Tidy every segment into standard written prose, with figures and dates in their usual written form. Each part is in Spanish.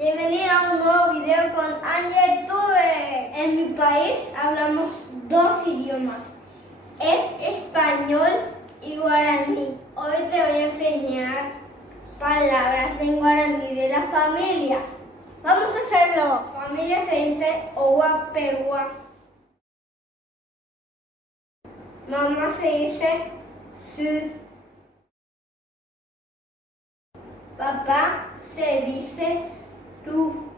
Bienvenido a un nuevo video con Ángel Tube. En mi país hablamos dos idiomas, es español y guaraní. Hoy te voy a enseñar palabras en guaraní de la familia. Vamos a hacerlo. Familia se dice owa pewa. Mamá se dice su. Papá se dice tú.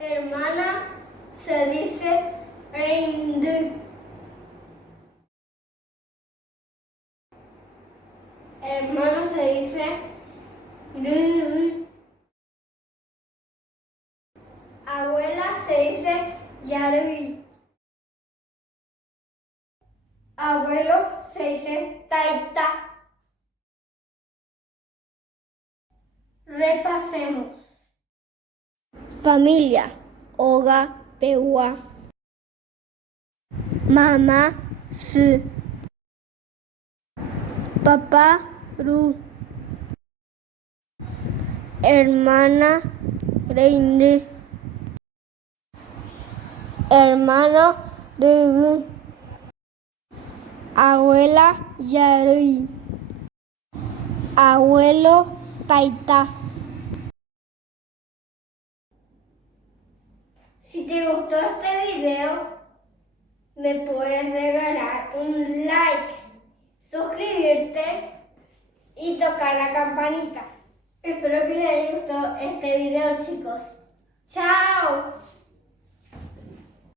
Hermana se dice reindu. Hermano se dice ru. Abuela se dice yarui. Abuelo se dice taita. Repasemos. Familia, oga, pewa. Mamá, su. Papá, ru. Hermana, reinde. Hermano, ru. Abuela, yarui. Abuelo, taita. Si te gustó este video, me puedes regalar un like, suscribirte y tocar la campanita. Espero que les haya gustado este video, chicos. ¡Chao!